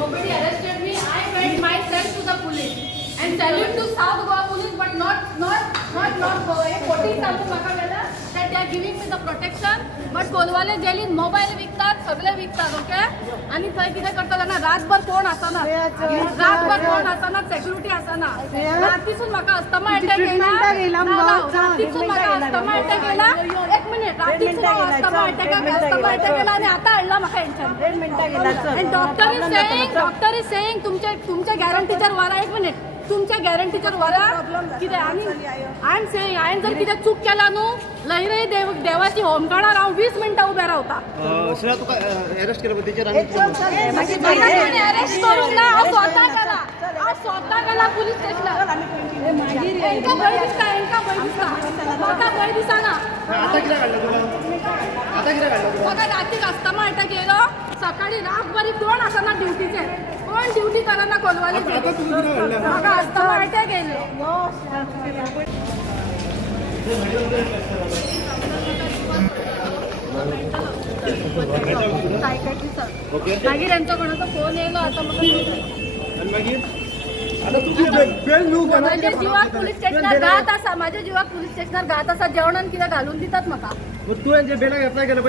nobody arrested me. I went myself to the police and salute to South Goa police, but not Goa. 14 तारखेक म्हाका मेला that they are giving me the protection, but कोलवाले जेलीन mobile विकतात, सगळे विकतात, okay. आणि थंय कितें करता जाणा रातभर कोण आसना, सेक्युरिटी आसना. रातीसून म्हाका अस्थमा अटॅक येयला, रातीसून म्हाका अस्थमा अटॅक येयला. एक मिनिट, रातीसून अस्थमा अटॅक येयला आणि आता हाडला म्हाका हेंच्यानी. And doctor is saying तुमच्या गॅरंटीचेर व्हरा. एक मिनिट, तुमच्या गॅरंटीचेर व्हरा कितें. आनी आय एम सेइंग हांवें जर कितें चूक केला न्हू, लयरय देवाची होमगार्डार हांव 20 मिनटां उबें रावता. तुका अरेस्ट केलं तेचेर अरेस्ट करूंक ना, हांव स्वता गेला पुलीस स्टेशनार. हेंकां भंय दिसता, म्हाका भंय दिसना. म्हाका रातीक अस्थमा अटॅक येयलो, सकाळी रातभरी कोण आसना ड्युटीचेर, कोण ड्युटी करना कोलवाले. म्हाका अस्थमा अटॅक येयलो. मागीर हेंचो कोणाचो फोन येयलो. आता माझ्या जिवाक पुलीस स्टेशनार घात आसा, जेवणान कितें घालून दितात म्हाका. तू बेला घेतला गेलं